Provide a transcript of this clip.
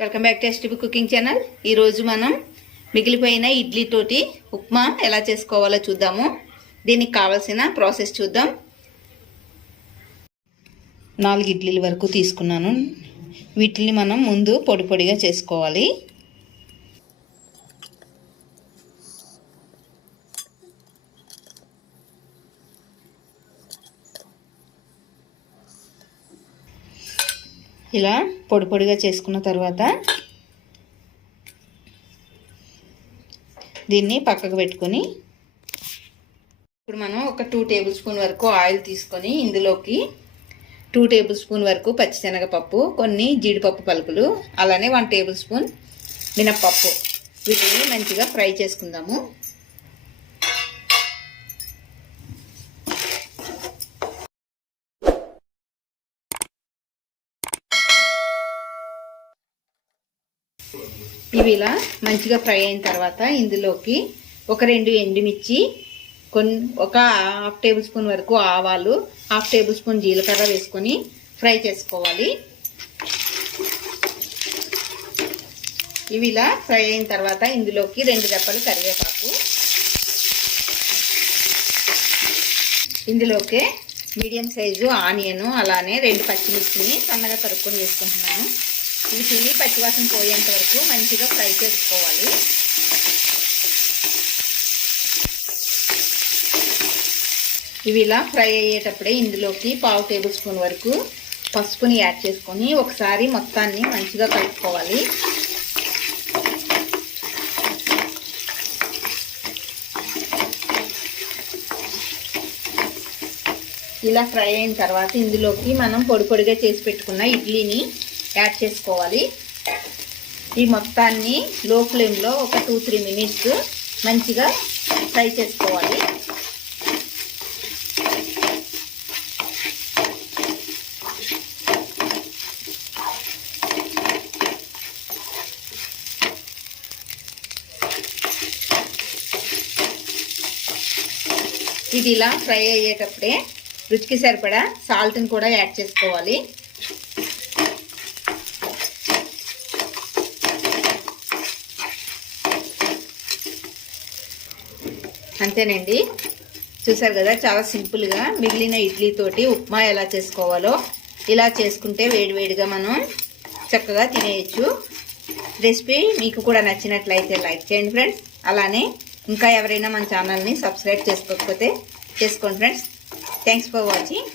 Welcome back to STP cooking channel. ఈరోజు మనం మిగిలిపోయిన ఇడ్లీ తోటి ఉప్మా ఎలా చేసుకోవాలో చూద్దాము. దీనికి కావాల్సిన ప్రాసెస్ చూద్దాం. 4 ఇడ్లీల వరకు తీసుకున్నాను. వీటిని మనం ముందు పొడి పొడిగా చేసుకోవాలి. ఇలా పొడి పొడిగా చేసుకున్న తర్వాత దీన్ని పక్కకు పెట్టుకొని ఇప్పుడు మనం ఒక 2 టేబుల్ స్పూన్ వరకు ఆయిల్ తీసుకొని ఇందులోకి 2 టేబుల్ స్పూన్ వరకు పచ్చిశనగపప్పు, కొన్ని జీడిపప్పు పలుకులు, అలానే 1 టేబుల్ స్పూన్ మినప్పప్పు వీటిని మంచిగా ఫ్రై చేసుకుందాము. ఇవి ఇలా మంచిగా ఫ్రై అయిన తర్వాత ఇందులోకి ఒక 2 ఎండుమిర్చి, ఒక 1/2 టేబుల్ స్పూన్ వరకు ఆవాలు, 1/2 టేబుల్ స్పూన్ జీలకర్ర వేసుకొని ఫ్రై చేసుకోవాలి. ఇవి ఇలా ఫ్రై అయిన తర్వాత ఇందులోకి 2 రెప్పలు కరివేపాకు, ఇందులోకి మీడియం సైజు ఆనియన్, అలానే 2 పచ్చిమిర్చిని సన్నగా తరుక్కొని వేసుకుంటున్నాను. వీటిని పచ్చివాసన పోయేంత వరకు మంచిగా ఫ్రై చేసుకోవాలి. ఇవి ఇలా ఫ్రై అయ్యేటప్పుడే ఇందులోకి 1/2 టేబుల్ స్పూన్ వరకు పసుపుని యాడ్ చేసుకొని ఒకసారి మొత్తాన్ని మంచిగా కలుపుకోవాలి. ఇలా ఫ్రై అయిన తర్వాత ఇందులోకి మనం పొడి పొడిగా చేసి పెట్టుకున్న ఇడ్లీని యాడ్ చేసుకోవాలి. ఈ మొత్తాన్ని లో ఫ్లేమ్లో ఒక 2-3 మినిట్స్ మంచిగా ఫ్రై చేసుకోవాలి. ఇది ఇలా ఫ్రై అయ్యేటప్పుడే రుచికి సరిపడా సాల్ట్ని కూడా యాడ్ చేసుకోవాలి. అంతేనండి, చూసారు కదా, చాలా సింపుల్గా మిగిలిన ఇడ్లీతోటి ఉప్మా ఎలా చేసుకోవాలో ఇలా చేసుకుంటే వేడివేడిగా మనం చక్కగా తినేయచ్చు. రెసిపీ మీకు కూడా నచ్చినట్లయితే లైక్ చేయండి ఫ్రెండ్స్. అలానే ఇంకా ఎవరైనా మన ఛానల్ని సబ్స్క్రైబ్ చేసుకోకపోతే చేసుకోండి ఫ్రెండ్స్. Thanks for watching.